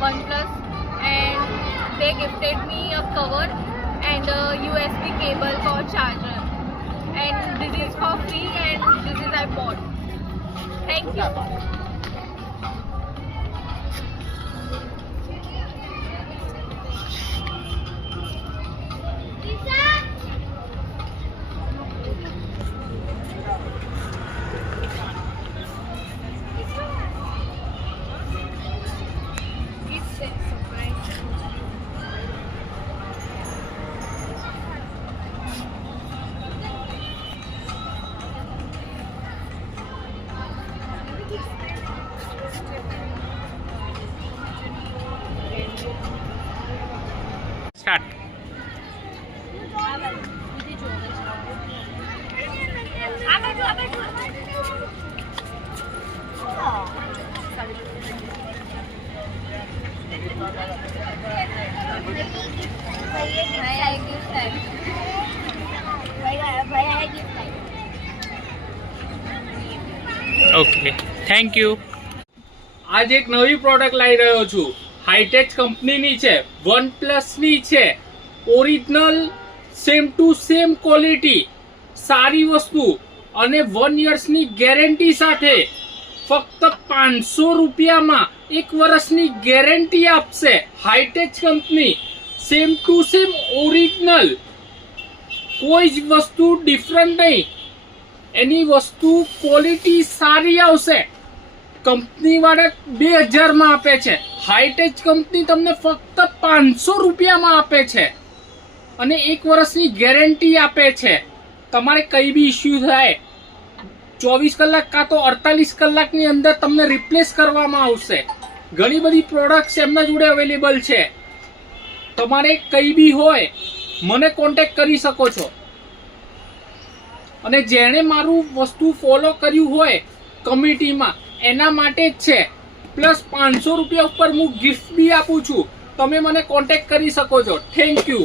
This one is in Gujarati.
OnePlus, and they gifted me a cover and a USB cable for charger. And this is for free, and this is I bought. Thank you. Start. Okay, thank you. આજ એક નવી પ્રોડક્ટ લાવી રહ્યો છું. હાઈટેચ કંપનીની છે, OnePlusની છે. Original same to same quality, સારી વસ્તુ અને 1 યર્સની ગેરંટી સાથે ફક્ત 500 રૂપિયામાં 1 વર્ષની ગેરંટી આપશે. Hi-tech company, same to same original, કોઈ જ વસ્તુ ડિફરન્ટ નહીં. એની વસ્તુ ક્વોલિટી સારી આવશે. કંપની વાળા 2000 માં આપે છે, હાઈટેચ કંપની તમને ફક્ત 500 રૂપિયામાં આપે છે અને 1 વર્ષની ગેરંટી આપે છે. તમારે કઈ બી ઇસ્યુ થાય 24 કલાક કાં તો 48 કલાકની અંદર તમને રિપ્લેસ કરવામાં આવશે. ઘણી બધી પ્રોડક્ટ્સ એમના જોડે અવેલેબલ છે. તમારે કઈ બી હોય મને કોન્ટેક્ટ કરી શકો છો. અને જેણે મારું વસ્તુ ફોલો કર્યું હોય કમ્યુનિટીમાં એના માટે જ છે. પ્લસ 500 રૂપિયા ઉપર હું ગિફ્ટ બી આપું છું. તમે મને કોન્ટેક્ટ કરી શકો છો. Thank you.